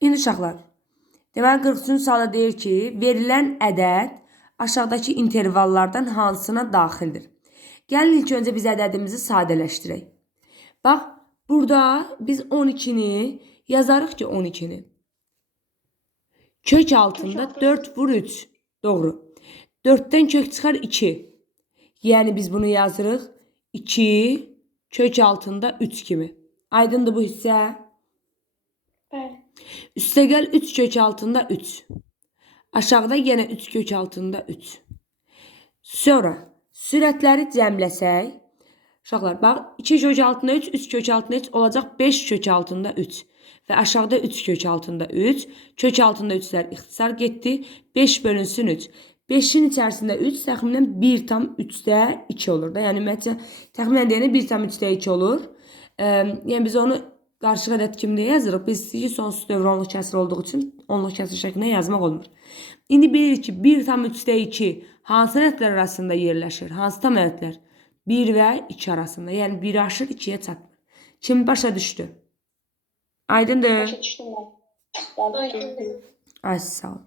İndi uşaqlar, deməli 43-cü sualda deyir ki, verilən ədəd aşağıdakı intervallardan hansına daxildir? Gəlin ilk öncə biz ədədimizi sadələşdirək. Bax, burada biz 12-ni yazarıq ki, 12-ni. Kök altında 4 vur 3. Doğru. 4-dən kök çıxar 2. Yəni biz bunu yazırıq 2 kök altında 3 kimi. Aydındır bu hissə? Evet. Üstə gəl 3 kök altında 3. Aşağıda yenə 3 kök altında 3. Sonra sürətləri cəmləsək. Uşaqlar, bax 2 kök altında 3, 3 kök altında 3 olacaq 5 kök altında 3. Və aşağıda 3 kök altında 3. Kök altında 3'lər ixtisar getdi. 5 bölünsün 3. 5'in içərisində 3 təxminən 1 tam 3'də 2 olur da. Yəni ümumiyyətcə təxminən deyəndə 1 tam 3'də 2 olur. Yəni biz onu qarşıq ədəd kimi də yazırıq. Biz istəyirik sonsuz dövr onluq kəsir olduğu üçün onluq kəsir şəklində yazmaq olmur. İndi bilirik ki 1 tam 3'də 2 hansı ədədlər arasında yerləşir? Hansı tam ədədlər? 1 və 2 arasında. Yəni 1 aşır 2'yə çatmır. Şimdi başa düşdü. Aydındır. Başa düştüm ben. Aydındır. Ay sağ ol.